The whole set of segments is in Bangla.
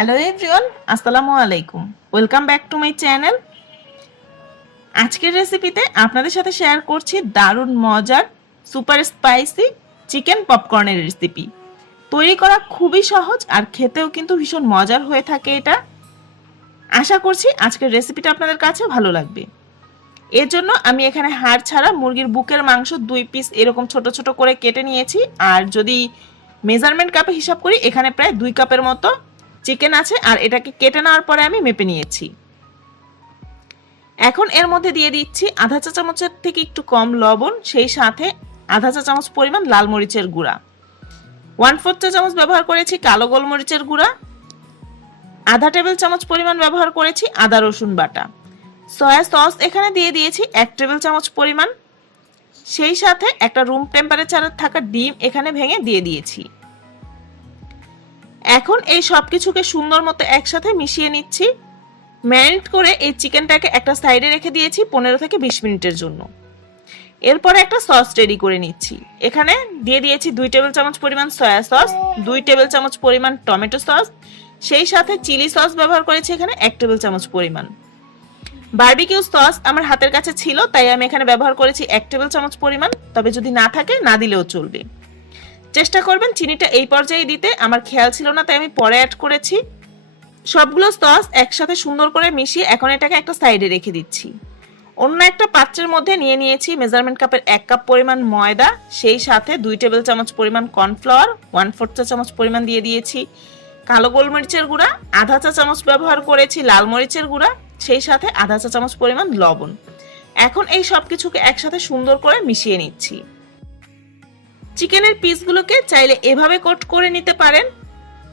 হ্যালো এভরিওয়ান আসসালামু আলাইকুম welcome back to my channel আজকের রেসিপিতে আপনাদের সাথে শেয়ার করছি দারুণ মজার সুপার স্পাইসি চিকেন পপকর্নের রেসিপি তৈরি করা খুবই সহজ আর খেতেও কিন্তু ভীষণ মজার হয়ে থাকে এটা। আশা করছি আজকের রেসিপিটা আপনাদের কাছে ভালো লাগবে। এর জন্য আমি এখানে হাড় ছাড়া মুরগির বুকের মাংস দুই পিস এরকম ছোট ছোট করে কেটে নিয়েছি। আর যদি মেজারমেন্ট কাপে হিসাব করি, এখানে প্রায় দুই কাপের মতো চিকেন আছে, আর এটাকে কেটে নেওয়ার পরে আমি মেপে নিয়েছি। এখন এর মধ্যে দিয়ে দিচ্ছি আধা চা চামচের থেকে একটু কম লবণ, সেই সাথে আধা চা চামচ পরিমাণ লাল মরিচের গুঁড়া। ওয়ান ফোর্থ চা চামচ ব্যবহার করেছি কালো গোলমরিচের গুঁড়া। আধা টেবিল চামচ পরিমাণ ব্যবহার করেছি আদা রসুন বাটা। সয়া সস এখানে দিয়ে দিয়েছি এক টেবিল চামচ পরিমাণ। সেই সাথে একটা রুম টেম্পারেচারে থাকা ডিম এখানে ভেঙে দিয়ে দিয়েছি। এখন এই সব কিছুকে সুন্দর মতো একসাথে মিশিয়ে নিচ্ছি। ম্যারিনেট করে এই চিকেনটাকে একটা সাইডে রেখে দিয়েছি পনেরো থেকে বিশ মিনিটের জন্য। এরপরে একটা সস রেডি করে নিচ্ছি। এখানে দিয়ে দিয়েছি দুই টেবিল চামচ পরিমাণ সয়া সস, দুই টেবিল চামচ পরিমাণ টমেটো সস, সেই সাথে চিলি সস ব্যবহার করেছি এখানে এক টেবিল চামচ পরিমাণ। বার্বিকিউ সস আমার হাতের কাছে ছিল, তাই আমি এখানে ব্যবহার করেছি এক টেবিল চামচ পরিমাণ, তবে যদি না থাকে, না দিলেও চলবে। চেষ্টা করবেন চিনিটা এই পর্যায়ে দিতে। আমার খেয়াল ছিল না, তাই আমি পরে অ্যাড করেছি। সবগুলো সস একসাথে সুন্দর করে মিশিয়ে এখন এটাকে একটা সাইডে রেখে দিচ্ছি। অন্য একটা পাত্রের মধ্যে নিয়ে নিয়েছি মেজারমেন্ট কাপের এক কাপ পরিমাণ ময়দা, সেই সাথে দুই টেবিল চামচ পরিমাণ কর্নফ্লাওয়ার ওয়ান ফোর্থ চা চামচ পরিমাণ দিয়ে দিয়েছি কালো গোলমরিচের গুঁড়া, আধা চা চামচ ব্যবহার করেছি লাল মরিচের গুঁড়া, সেই সাথে আধা চা চামচ পরিমাণ লবণ। এখন এই সব কিছুকে একসাথে সুন্দর করে মিশিয়ে নিচ্ছি। চিকেনের পিসগুলোকে চাইলে এভাবে কোট করে নিতে পারেন।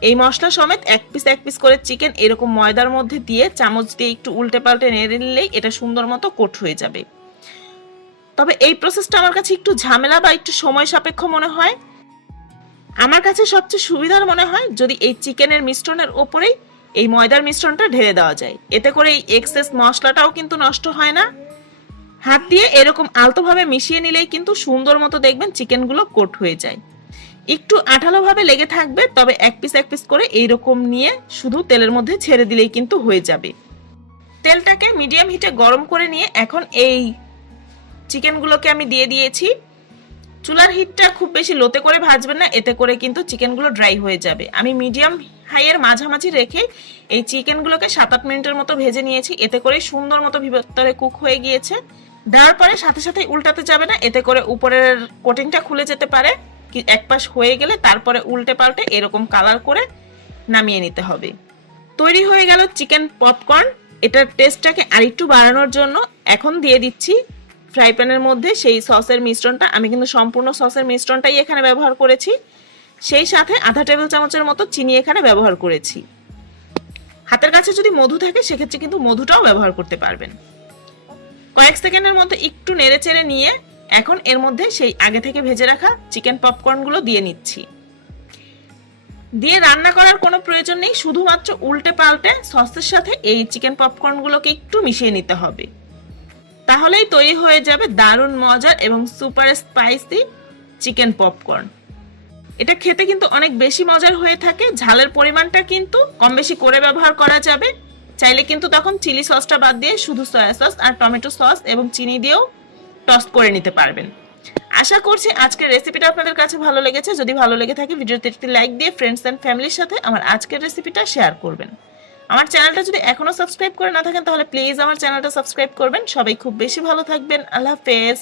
এই মশলা সমেত এক পিস এক পিস করে চিকেন এরকম ময়দার মধ্যে দিয়ে চামচ দিয়ে একটু উল্টে পাল্টে নেড়ে নিলেই এটা সুন্দর মতো কোট হয়ে যাবে। তবে এই প্রসেসটা আমার কাছে একটু ঝামেলা বা একটু সময় সাপেক্ষ মনে হয়। আমার কাছে সবচেয়ে সুবিধার মনে হয় যদি এই চিকেনের মিশ্রণের ওপরেই এই ময়দার মিশ্রণটা ঢেলে দেওয়া যায়। এতে করে এই এক্সেস মশলাটাও কিন্তু নষ্ট হয় না। হাত দিয়ে এরকম আলতোভাবে মিশিয়ে নিলেই কিন্তু সুন্দর মতো দেখবেন চিকেনগুলো কোট হয়ে যায়। একটু আঠালোভাবে লেগে থাকবে, তবে এক পিস এক পিস করে এইরকম নিয়ে শুধু তেলের মধ্যে ছেড়ে দিলেই কিন্তু হয়ে যাবে। তেলটাকে মিডিয়াম হিটে গরম করে নিয়ে এখন এই চিকেনগুলোকে আমি দিয়ে দিয়েছি। চুলার হিটটা খুব বেশি লোতে করে ভাজবেন না, এতে করে কিন্তু চিকেনগুলো ড্রাই হয়ে যাবে। আমি মিডিয়াম হাইয়ের মাঝামাঝি রেখে এই চিকেনগুলোকে সাত আট মিনিটের মতো ভেজে নিয়েছি, এতে করে সুন্দর মতো ভিতরে কুক হয়ে গিয়েছে। দেওয়ার পরে সাথে সাথে উল্টাতে যাবে না, এতে করে উপরের কোটিংটা খুলে যেতে পারে। কি, এক পাশ হয়ে গেলে তারপরে উল্টে পাল্টে এরকম কালার করে নামিয়ে নিতে হবে। তৈরি হয়ে গেল চিকেন পপকর্ন এটার টেস্টটাকে আরেকটু বাড়ানোর জন্য এখন দিয়ে দিচ্ছি ফ্রাই প্যানের মধ্যে সেই সসের মিশ্রণটা। আমি কিন্তু সম্পূর্ণ সসের মিশ্রণটাই এখানে ব্যবহার করেছি। সেই সাথে আধা টেবিল চামচের মতো চিনি এখানে ব্যবহার করেছি। হাতের কাছে যদি মধু থাকে, সেক্ষেত্রে কিন্তু মধুটাও ব্যবহার করতে পারবেন। কয়েক সেকেন্ডের মধ্যে একটু নেড়ে চেড়ে নিয়ে এখন এর মধ্যে সেই আগে থেকে ভেজে রাখা চিকেন পপকর্নগুলো দিয়ে নিচ্ছি। দিয়ে রান্না করার কোনো প্রয়োজন নেই, শুধুমাত্র উল্টে পাল্টে সসের সাথে এই চিকেন পপকর্নগুলোকে একটু মিশিয়ে নিতে হবে। তাহলেই তৈরি হয়ে যাবে দারুণ মজার এবং সুপার স্পাইসি চিকেন পপকর্ন। এটা খেতে কিন্তু অনেক বেশি মজার হয়ে থাকে, ঝালের পরিমাণটা কিন্তু কম বেশি করে ব্যবহার করা যাবে। চাইলে কিন্তু তখন চিলি সসটা বাদ দিয়ে শুধু সয়া সস আর টমেটো সস এবং চিনি দিয়েও টস্ট করে নিতে পারবেন। আশা করছি আজকের রেসিপিটা আপনাদের কাছে ভালো লেগেছে। যদি ভালো লেগে থাকে, ভিডিওতে একটি লাইক দিয়ে ফ্রেন্ডস অ্যান্ড ফ্যামিলির সাথে আমার আজকের রেসিপিটা শেয়ার করবেন। আমার চ্যানেলটা যদি এখনও সাবস্ক্রাইব করে না থাকেন, তাহলে প্লিজ আমার চ্যানেলটা সাবস্ক্রাইব করবেন। সবাই খুব বেশি ভালো থাকবেন। আল্লাহ হাফেজ।